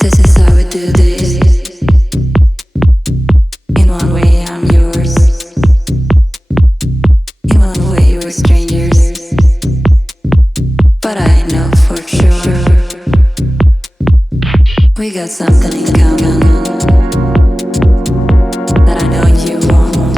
This is how we do this. In one way, I'm yours. In one way, we're strangers. But I know for sure we got something in common that I know you won't.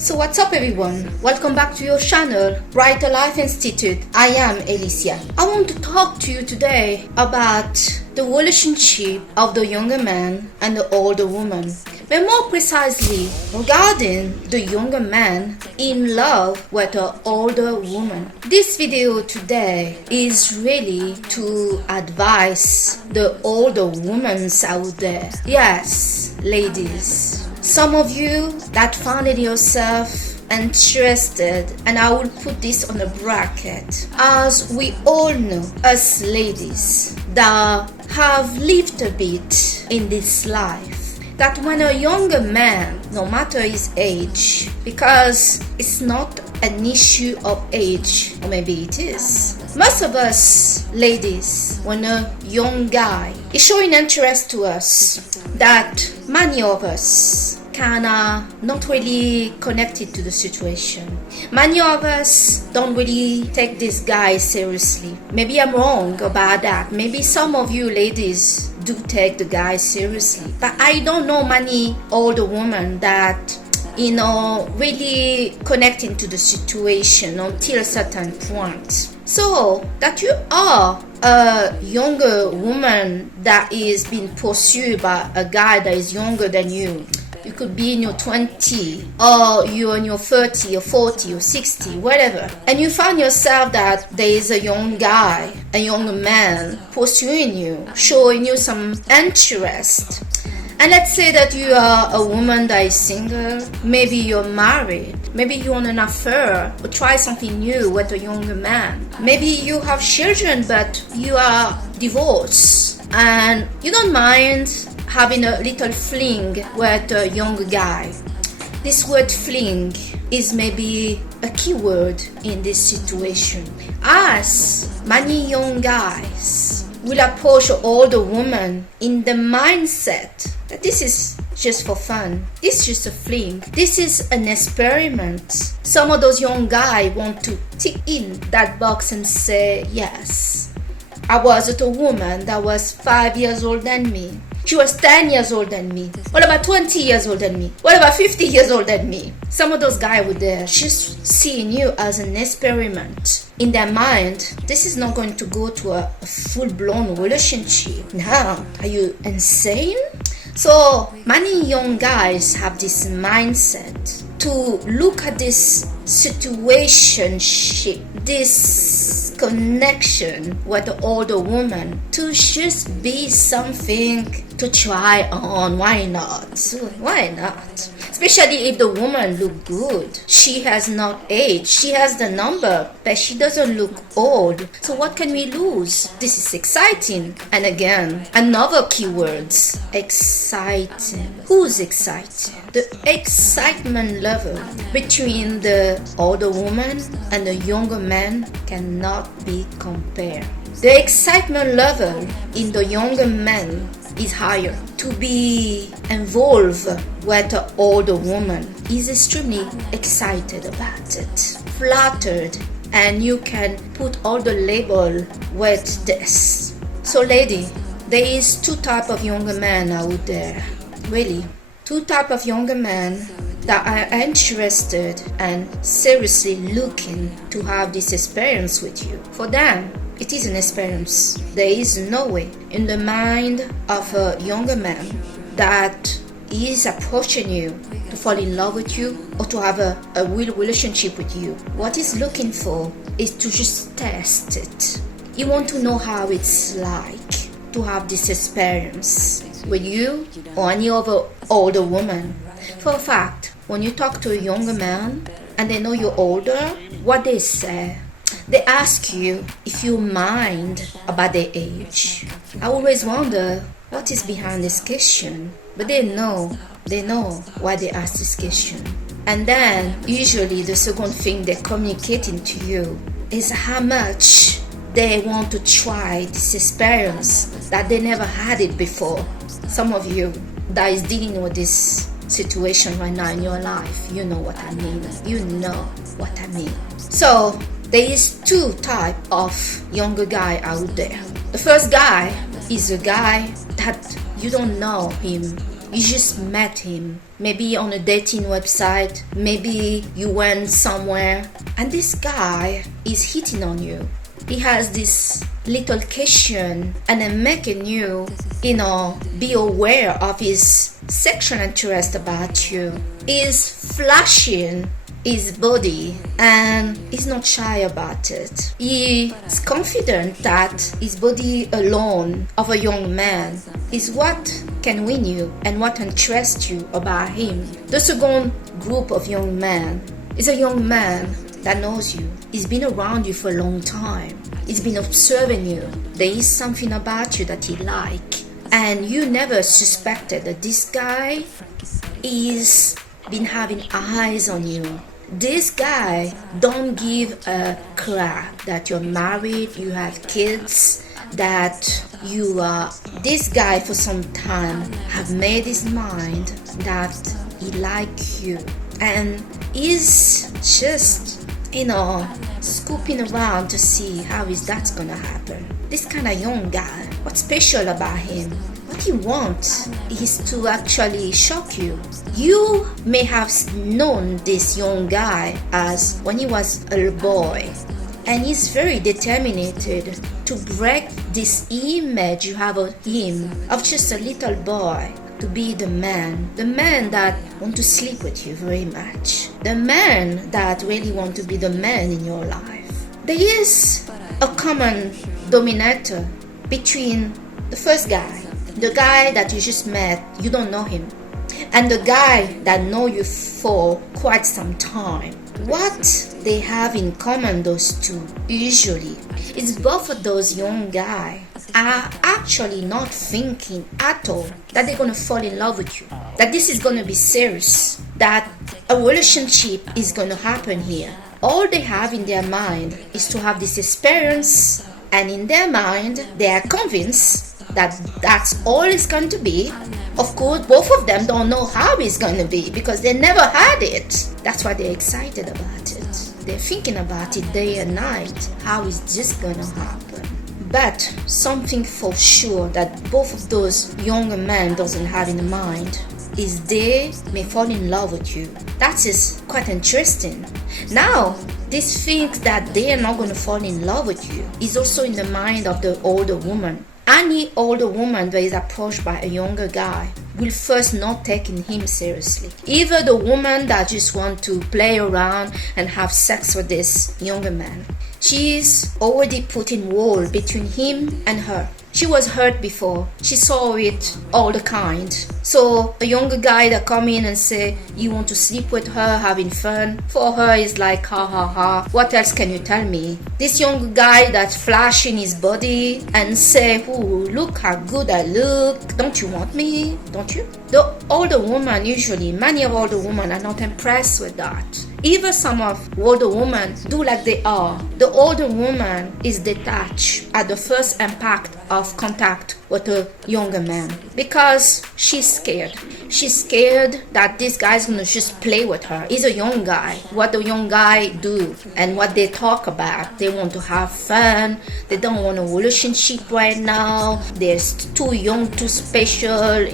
So what's up everyone? Welcome back to your channel, Brighter Life Institute. I am Alicia. I want to talk to you today about the relationship of the younger man and the older woman. But more precisely, regarding the younger man in love with an older woman. This video today is really to advise the older women out there. Yes, ladies. Some of you that found it yourself interested, and I will put this on a bracket, as we all know, us ladies that have lived a bit in this life, that when a younger man, no matter his age, because it's not an issue of age, or maybe it is, most of us ladies, when a young guy is showing interest to us, that many of us kinda not really connected to the situation. Many of us don't really take this guy seriously. Maybe I'm wrong about that. Maybe some of you ladies do take the guy seriously. But I don't know many older women that really connecting to the situation until a certain point. So that you are a younger woman that is being pursued by a guy that is younger than you. You could be in your 20, or you're in your 30 or 40 or 60, whatever. And you find yourself that there is a young guy, a young man pursuing you, showing you some interest. And let's say that you are a woman that is single, maybe you're married, maybe you're on an affair, or try something new with a younger man. Maybe you have children, but you are divorced, and you don't mind having a little fling with a younger guy. This word fling is maybe a key word in this situation, as many young guys will approach an older woman in the mindset that this is just for fun. This is just a fling. This is an experiment. Some of those young guys want to tick in that box and say, yes, I was with a woman that was 5 years older than me. She was 10 years older than me. What about 20 years older than me? What about 50 years older than me? Some of those guys were there just seeing you as an experiment. In their mind, this is not going to go to a full-blown relationship. Now, are you insane? So many young guys have this mindset to look at this situationship, this connection with the older woman, to just be something to try on. Why not? Why not? Especially if the woman look good. She has not aged. She has the number, but she doesn't look old. So what can we lose? This is exciting. And again, another keyword, exciting. Who's excited? The excitement level between the older woman and the younger man cannot be compared. The excitement level in the younger man is higher. To be involved with an older woman is extremely excited about it, flattered, and you can put all the label with this. So lady, there is two type of younger men out there, really. Two type of younger men that are interested and seriously looking to have this experience with you. For them, it is an experience. There is no way in the mind of a younger man that is approaching you to fall in love with you or to have a real relationship with you. What he's looking for is to just test it. He wants to know how it's like to have this experience with you or any other older woman. For a fact, when you talk to a younger man and they know you're older, what they say, they ask you if you mind about their age. I always wonder what is behind this question, but they know why they ask this question. And then usually the second thing they're communicating to you is how much they want to try this experience that they never had it before. Some of you that is dealing with this situation right now in your life, you know what I mean. You know what I mean. So there is two type of younger guy out there. The first guy is a guy that you don't know him. You just met him, maybe on a dating website, maybe you went somewhere, and this guy is hitting on you. He has this little question and making you, be aware of his sexual interest about you. He's flashing his body and he's not shy about it. He is confident that his body alone of a young man is what can win you and what interests you about him. The second group of young men is a young man that knows you. He's been around you for a long time. He's been observing you. There is something about you that he likes, and you never suspected that this guy is been having eyes on you. This guy don't give a crap that you're married, you have kids, that you are. This guy for some time have made his mind that he like you, and is just scooping around to see how is that gonna happen. This kind of young guy, what's special about him? What he wants is to actually shock you. You may have known this young guy as when he was a boy, and he's very determined to break this image you have of him, of just a little boy, to be the man that want to sleep with you very much, the man that really want to be the man in your life. There is a common dominator between the first guy, the guy that you just met, you don't know him, and the guy that know you for quite some time. What they have in common, those two, usually, is both of those young guys are actually not thinking at all that they're going to fall in love with you, that this is going to be serious, that a relationship is going to happen here. All they have in their mind is to have this experience, and in their mind they are convinced that that's all it's going to be. Of course, both of them don't know how it's going to be because they never had it. That's why they're excited about it. They're thinking about it day and night. How is this going to happen? But something for sure that both of those younger men doesn't have in mind is they may fall in love with you. That is quite interesting. Now, this thinks that they are not going to fall in love with you is also in the mind of the older woman. Any older woman that is approached by a younger guy will first not taking him seriously. Either the woman that just want to play around and have sex with this younger man, she's already putting wall between him and her. She was hurt before. She saw it all the kind. So a younger guy that come in and say, you want to sleep with her, having fun, for her is like, ha ha ha, what else can you tell me? This younger guy that's flashing his body and say, ooh, look how good I look. Don't you want me? Don't you? The older woman, usually, many of older women are not impressed with that. Even some of older women do like they are. The older woman is detached at the first impact of contact with a younger man because she's scared. She's scared that this guy's gonna just play with her. He's a young guy. What the young guy do and what they talk about, they want to have fun. They don't want a relationship right now. They're too young, too special,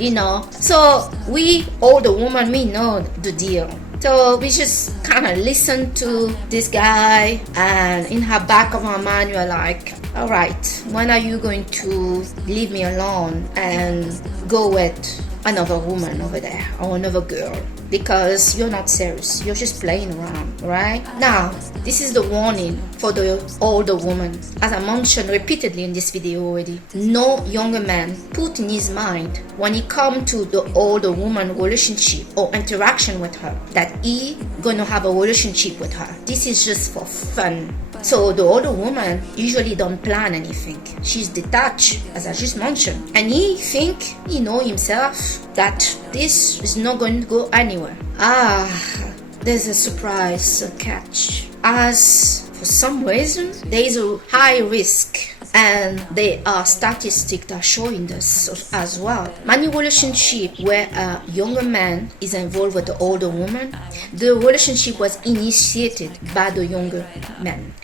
So we older women, we know the deal. So we just kind of listen to this guy, and in her back of our mind, we're like, all right, when are you going to leave me alone and go with another woman over there or another girl? Because you're not serious, you're just playing around, right? Now, this is the warning for the older woman. As I mentioned repeatedly in this video already, no younger man put in his mind when he come to the older woman relationship or interaction with her that he gonna have a relationship with her. This is just for fun. So the older woman usually don't plan anything. She's detached, as I just mentioned. And he know himself that this is not going to go anywhere. There's a surprise, a catch. As for for some reason, there is a high risk, and there are statistics that are showing this as well. Many relationships where a younger man is involved with the older woman, the relationship was initiated by the younger man.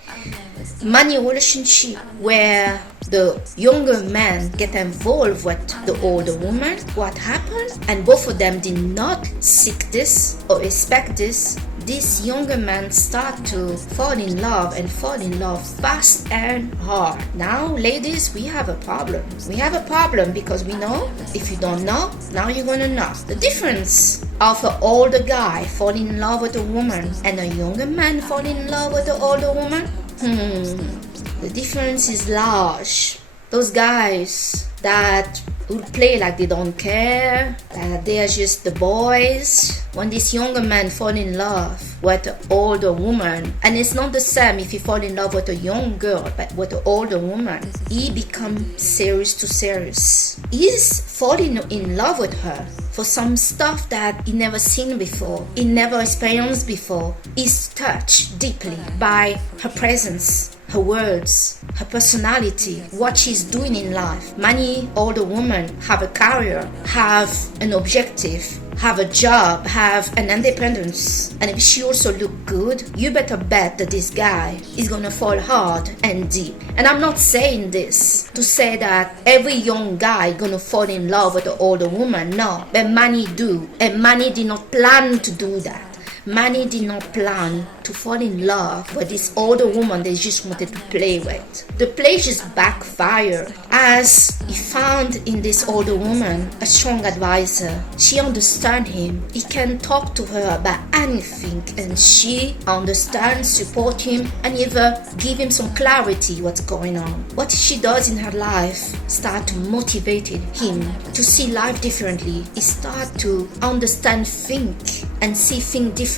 Many relationships where the younger man get involved with the older woman, what happened? And both of them did not seek this or expect this. This younger man start to fall in love fast and hard. Now, ladies, we have a problem. We have a problem because we know, if you don't know, now you're gonna know. The difference of an older guy falling in love with a woman and a younger man falling in love with an older woman, the difference is large. Those guys that would play like they don't care, that they are just the boys. When this younger man fall in love with an older woman, and it's not the same if he fall in love with a young girl, but with an older woman, he becomes serious to serious. He's falling in love with her for some stuff that he never seen before, he never experienced before. He's touched deeply by her presence, her words, her personality, what she's doing in life. Many older women have a career, have an objective, have a job, have an independence, and if she also look good, you better bet that this guy is gonna fall hard and deep. And I'm not saying this to say that every young guy gonna fall in love with an older woman, no, but many do, and many did not plan to do that. Many did not plan to fall in love with this older woman they just wanted to play with. The play just backfired, as he found in this older woman a strong advisor. She understands him. He can talk to her about anything, and she understands, support him, and even give him some clarity what's going on. What she does in her life start to motivate him to see life differently. He start to understand, think, and see things differently.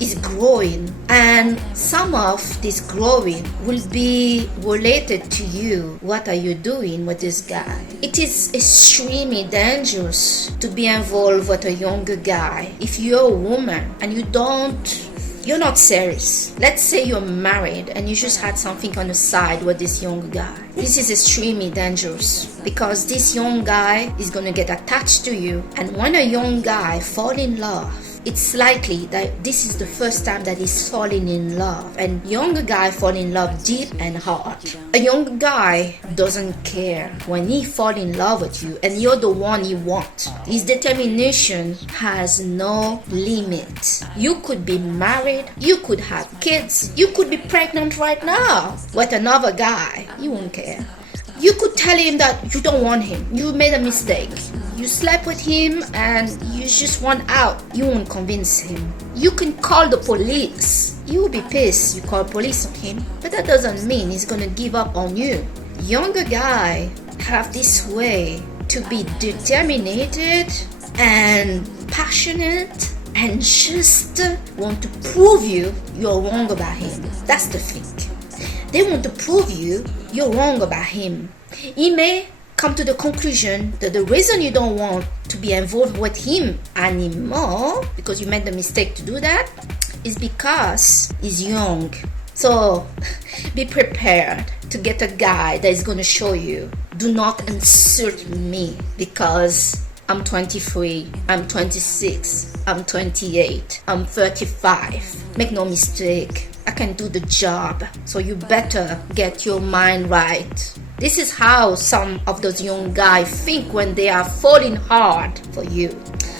Is growing, and some of this growing will be related to you. What are you doing with this guy? It is extremely dangerous to be involved with a younger guy. If you're a woman and you're not serious. Let's say you're married and you just had something on the side with this young guy. This is extremely dangerous because this young guy is going to get attached to you, and when a young guy fall in love, it's likely that this is the first time that he's falling in love, and younger guy fall in love deep and hard. A younger guy doesn't care when he fall in love with you and you're the one he wants. His determination has no limit. You could be married, you could have kids, you could be pregnant right now with another guy. You won't care. You could tell him that you don't want him. You made a mistake. You slept with him and you just want out. You won't convince him. You can call the police. You'll be pissed you call police on him, but that doesn't mean he's gonna give up on you. Younger guy have this way to be determined and passionate and just want to prove you're wrong about him. That's the thing. They want to prove you're wrong about him. He may come to the conclusion that the reason you don't want to be involved with him anymore, because you made the mistake to do that, is because he's young. So be prepared to get a guy that is going to show you, do not insult me because I'm 23, I'm 26, I'm 28, I'm 35. Make no mistake, I can do the job. So you better get your mind right. This is how some of those young guys think when they are falling hard for you.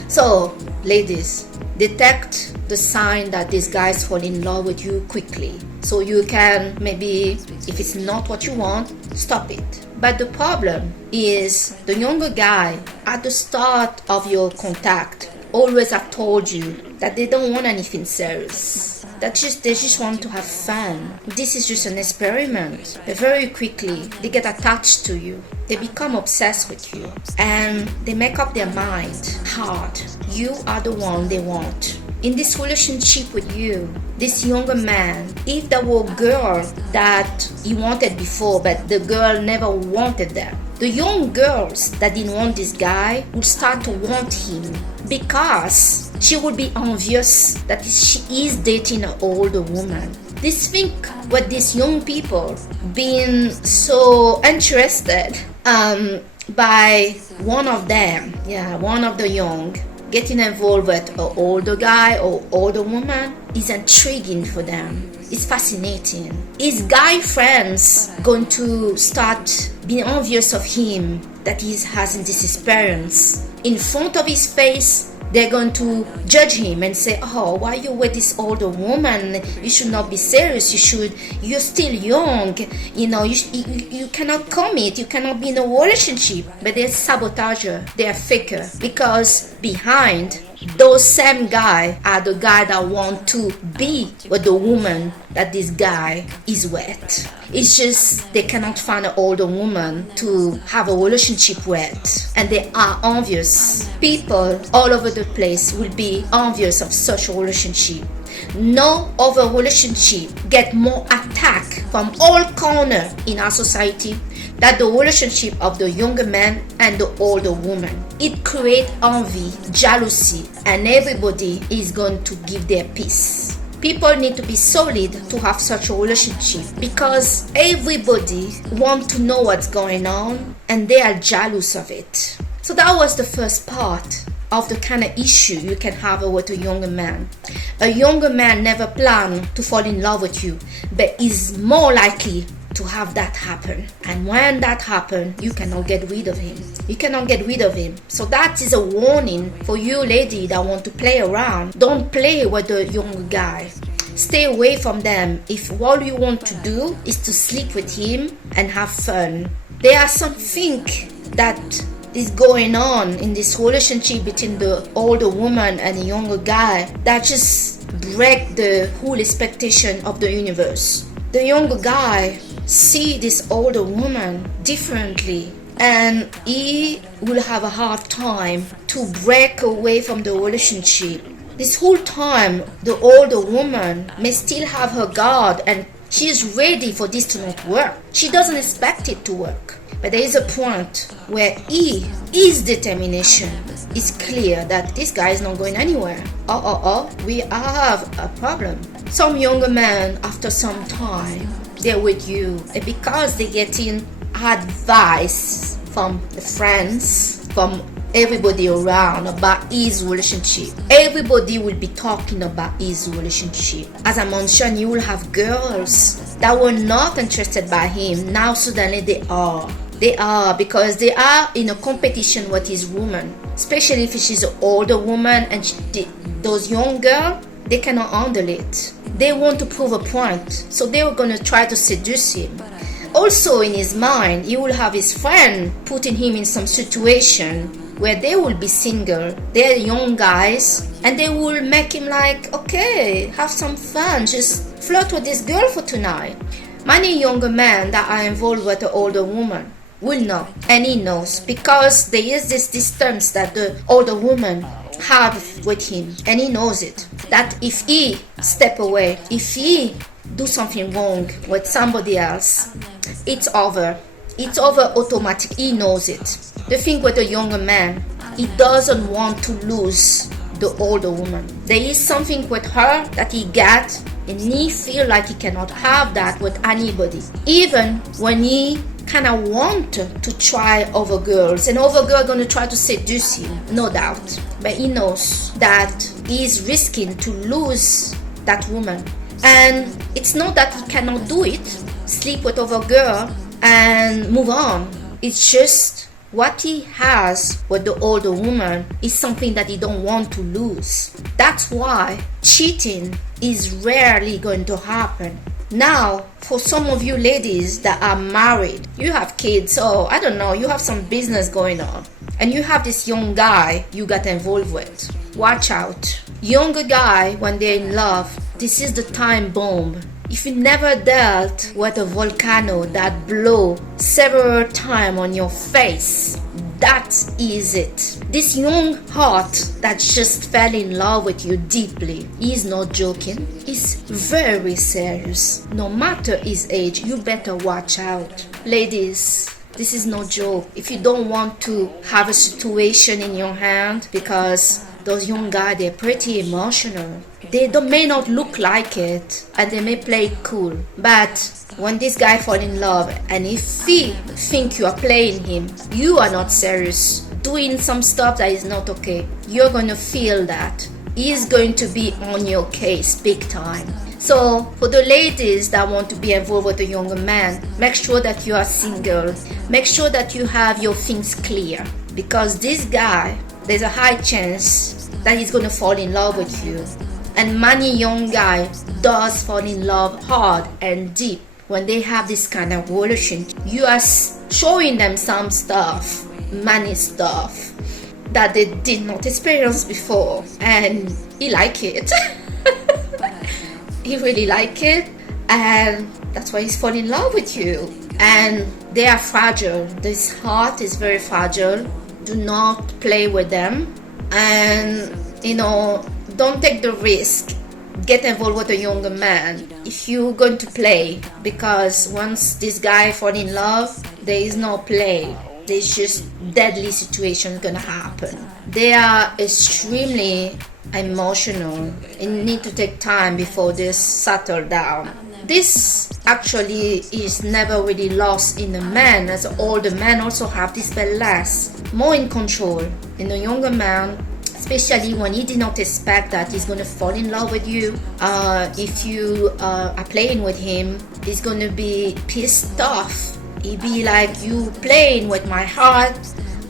So, ladies, detect the sign that these guys fall in love with you quickly. So you can maybe, if it's not what you want, stop it. But the problem is the younger guy at the start of your contact always have told you that they don't want anything serious. They just want to have fun. This is just an experiment. But very quickly, they get attached to you. They become obsessed with you. And they make up their mind hard. You are the one they want. In this relationship with you, this younger man, if there were a girl that he wanted before, but the girl never wanted them, The young girls that didn't want this guy will start to want him because she will be envious that she is dating an older woman. This thing what these young people being so interested by one of them, one of the young, getting involved with an older guy or older woman is intriguing for them. It's fascinating. His guy friends going to start being envious of him that he has this experience. In front of his face, they're going to judge him and say, oh, why you with this older woman? You should not be serious. You're still young. You cannot commit. You cannot be in a relationship. But they're sabotager. They're faker. Because behind those same guy are the guy that want to be with the woman that this guy is with. It's just they cannot find an older woman to have a relationship with, and they are envious. People all over the place will be envious of such a relationship. No other relationship get more attack from all corners in our society than the relationship of the younger man and the older woman. It creates envy, jealousy, and everybody is going to give their piece. People need to be solid to have such a relationship because everybody wants to know what's going on and they are jealous of it. So that was the first part of the kind of issue you can have with a younger man. A younger man never plans to fall in love with you, but is more likely to have that happen. And when that happens, you cannot get rid of him. You cannot get rid of him. So that is a warning for you lady that want to play around. Don't play with the younger guy. Stay away from them if all you want to do is to sleep with him and have fun. There are something that is going on in this relationship between the older woman and the younger guy that just break the whole expectation of the universe. The younger guy see this older woman differently and he will have a hard time to break away from the relationship. This whole time the older woman may still have her guard and she is ready for this to not work. She doesn't expect it to work. But there is a point where his determination is clear that this guy is not going anywhere. We have a problem. Some younger men, after some time, they're with you. And because they're getting advice from the friends, from everybody around about his relationship. Everybody will be talking about his relationship. As I mentioned, you will have girls that were not interested by him. Now suddenly they are. They are because they are in a competition with his woman. Especially if she's an older woman and those young girls, they cannot handle it. They want to prove a point. So they were going to try to seduce him. Also in his mind, he will have his friend putting him in some situation where they will be single. They're young guys and they will make him like, okay, have some fun. Just flirt with this girl for tonight. Many younger men that are involved with an older woman will know, and he knows because there is this distance that the older woman have with him, and he knows it, that if he step away, if he do something wrong with somebody else, it's over automatic. He knows it. The thing with the younger man, he doesn't want to lose the older woman. There is something with her that he got and he feel like he cannot have that with anybody, even when he kind of want to try other girls, and other girls going to try to seduce him, no doubt, but he knows that he's risking to lose that woman. And it's not that he cannot do it, sleep with other girl and move on. It's just what he has with the older woman is something that he don't want to lose. That's why cheating is rarely going to happen. Now, for some of you ladies that are married, you have kids, or I don't know, you have some business going on, and you have this young guy you got involved with. Watch out. Younger guy, when they're in love, this is the time bomb. If you never dealt with a volcano that blow several times on your face, that is it. This young heart that just fell in love with you deeply, he's not joking. He's very serious. No matter his age, you better watch out. Ladies, This is no joke. If you don't want to have a situation in your hand, because those young guys, they're pretty emotional. They may not look like it, and they may play it cool. But when this guy fall in love, and if he think you are playing him, you are not serious, doing some stuff that is not okay, you're going to feel that. He's going to be on your case big time. So for the ladies that want to be involved with a younger man, make sure that you are single. Make sure that you have your things clear, because this guy, there's a high chance that he's going to fall in love with you. And many young guys does fall in love hard and deep when they have this kind of relationship. You are showing them some stuff, many stuff that they did not experience before, and he like it. He really like it, and that's why he's falling in love with you. And they are fragile. This heart is very fragile. Do not play with them, and don't take the risk. Get involved with a younger man if you're going to play, because once this guy fall in love, there is no play. There's just deadly situations gonna happen. They are extremely emotional and need to take time before they settle down. This actually is never really lost in a man, as older men also have this, but less, more in control. In a younger man, especially when he did not expect that he's going to fall in love with you. If you are playing with him, he's going to be pissed off. He'll be like, you playing with my heart.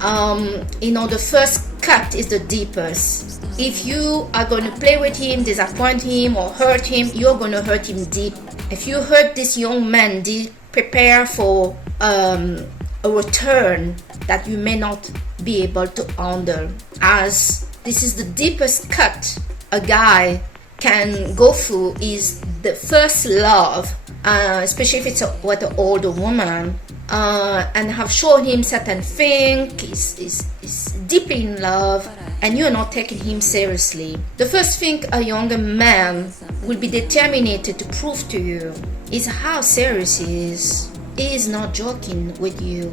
The first cut is the deepest. If you are going to play with him, disappoint him, or hurt him, you're going to hurt him deep. If you hurt this young man deep, prepare for a return that you may not be able to handle, as this is the deepest cut a guy can go through, is the first love, especially if it's with an older woman, and have shown him certain things, is deeply in love, and you're not taking him seriously. The first thing a younger man will be determined to prove to you is how serious he is. He is not joking with you.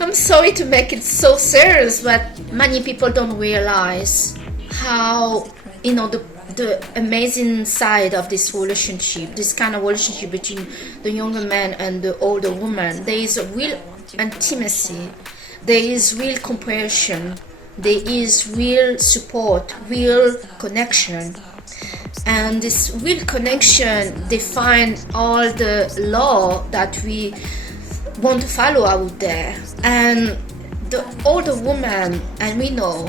I'm sorry to make it so serious, but many people don't realize how, the amazing side of this relationship, this kind of relationship between the younger man and the older woman. There is a real intimacy, there is real comprehension, there is real support, real connection. And this real connection defines all the law that we want to follow out there. And the older woman, and we know,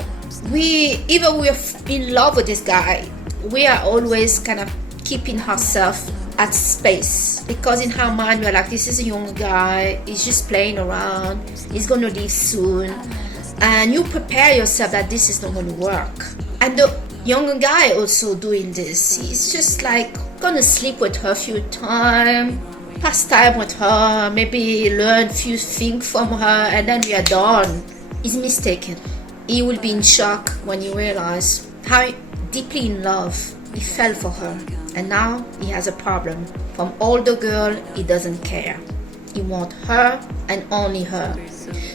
even we're in love with this guy, we are always kind of keeping ourselves at space, because in her mind we're like, this is a young guy, he's just playing around, he's going to leave soon, and you prepare yourself that this is not going to work. And the younger guy also doing this, he's just like gonna sleep with her a few times, pass time with her, maybe learn a few things from her, and then we are done. He's mistaken. He will be in shock when he realizes how deeply in love he fell for her, and now he has a problem. From older girl, he doesn't care. He wants her and only her.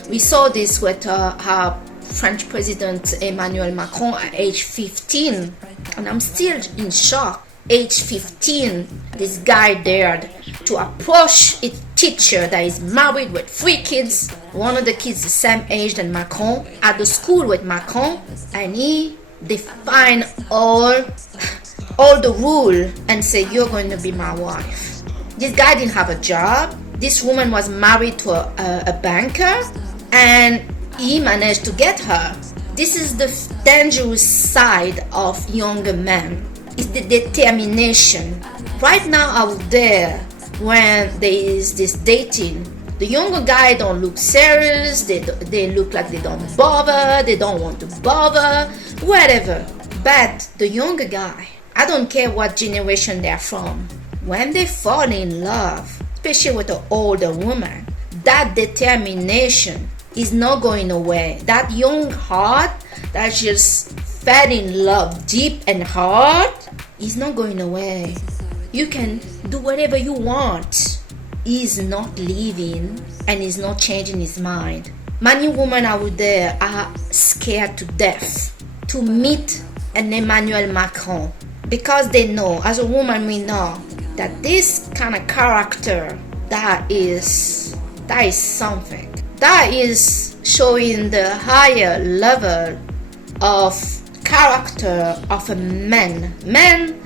We saw this with our French President Emmanuel Macron at age 15, and I'm still in shock. Age 15, this guy dared to approach a teacher that is married with 3 kids, one of the kids the same age than Macron, at the school with Macron, and he defined all the rule and say, you're going to be my wife. This guy didn't have a job. This woman was married to a banker, and he managed to get her. This is the dangerous side of younger men. It's the determination. Right now out there, when there is this dating, the younger guy don't look serious, they look like they don't bother, they don't want to bother, whatever. But the younger guy, I don't care what generation they're from, when they fall in love, especially with an older woman, that determination is not going away. That young heart that just fell in love deep and hard is not going away. You can do whatever you want. is not leaving and is not changing his mind. Many women out there are scared to death to meet an Emmanuel Macron because they know, as a woman, we know that this kind of character, that is something. That is showing the higher level of character of a man. Men,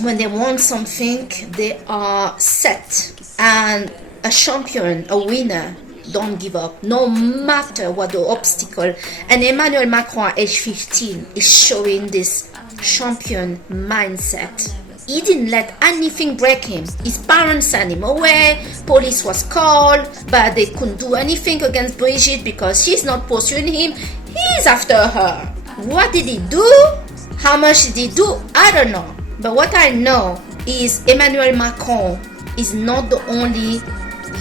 when they want something, they are set. And a champion, a winner, don't give up, no matter what the obstacle. And Emmanuel Macron at age 15 is showing this champion mindset. He didn't let anything break him. His parents sent him away, police was called, but they couldn't do anything against Brigitte because she's not pursuing him. He's after her. What did he do? How much did he do? I don't know. But what I know is Emmanuel Macron is not the only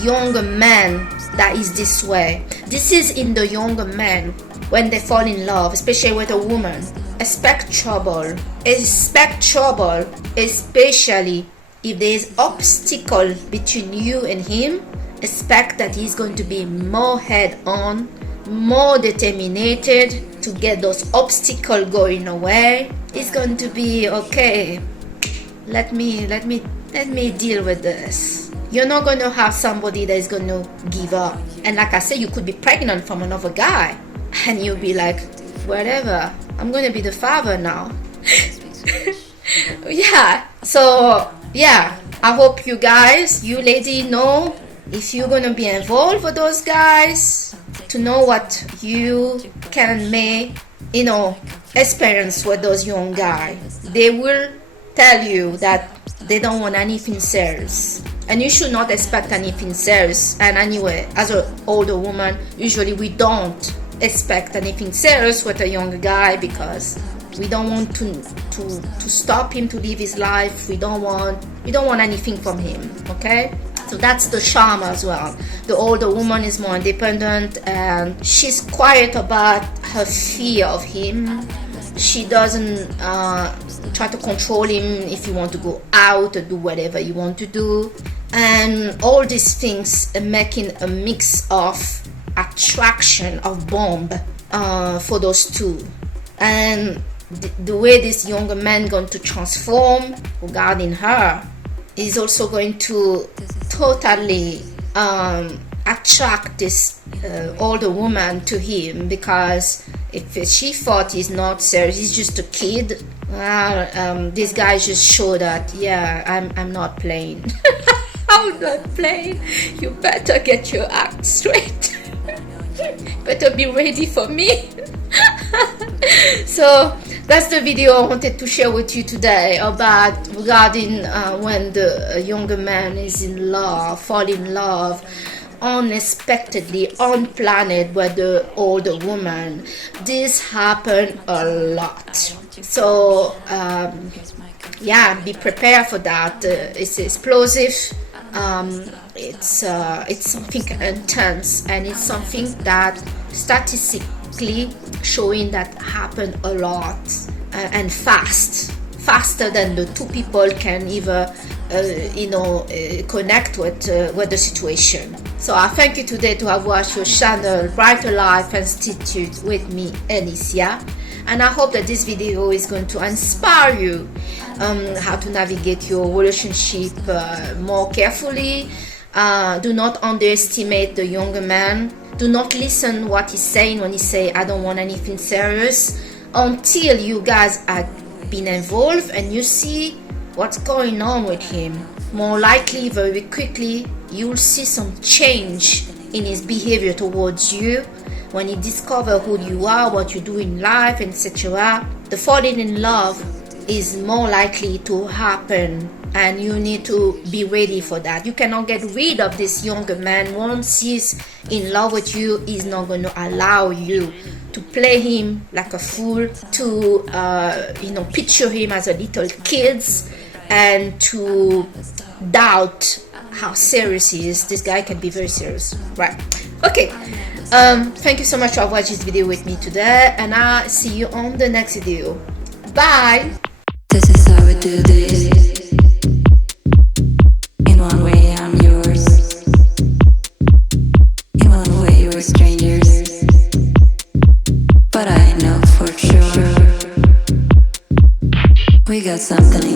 younger man that is this way. This is in the younger men when they fall in love, especially with a woman. Expect trouble. Expect trouble, especially if there is obstacle between you and him. Expect that he's going to be more head on, more determined to get those obstacles going away. It's going to be okay. Let me deal with this. You're not going to have somebody that is going to give up. And like I said, you could be pregnant from another guy, and you'll be like, whatever, I'm going to be the father now. Yeah. So yeah, I hope you guys, you lady, know if you're going to be involved with those guys, to know what you can experience with those young guys. They will tell you that they don't want anything serious, and you should not expect anything serious. And anyway, as an older woman, usually we don't expect anything serious with a younger guy because we don't want to stop him to live his life. We don't want anything from him. Okay, so that's the charm as well. The older woman is more independent and she's quiet about her fear of him. She doesn't try to control him if you want to go out or do whatever you want to do. And all these things are making a mix of attraction, of bomb for those two. And the way this younger man going to transform regarding her is also going to totally attract this older woman to him, because if she thought he's not serious, he's just a kid, this guy just showed that, yeah, I'm not playing. I'm not playing. You better get your act straight. Better be ready for me. So that's the video I wanted to share with you today about regarding when the younger man is in love, fall in love unexpectedly, unplanned with the older woman. This happened a lot. So yeah, be prepared for that. It's explosive. It's something intense, and it's something that statistically showing that happened a lot and faster than the two people can even connect with the situation. So I thank you today to have watched your channel Brighter Life Institute with me, Alicia, and I hope that this video is going to inspire you how to navigate your relationship more carefully. Do not underestimate the younger man. Do not listen what he's saying when he say I don't want anything serious, until you guys have been involved and you see what's going on with him. More likely, very quickly, you'll see some change in his behavior towards you when he discover who you are, what you do in life, etc. The falling in love is more likely to happen, and you need to be ready for that. You cannot get rid of this younger man. Once he's in love with you, he's not going to allow you to play him like a fool, to picture him as a little kid, and to doubt how serious he is. This guy can be very serious, right? Okay, thank you so much for watching this video with me today, and I'll see you on the next video. Bye. This is how we do this. In one way, I'm something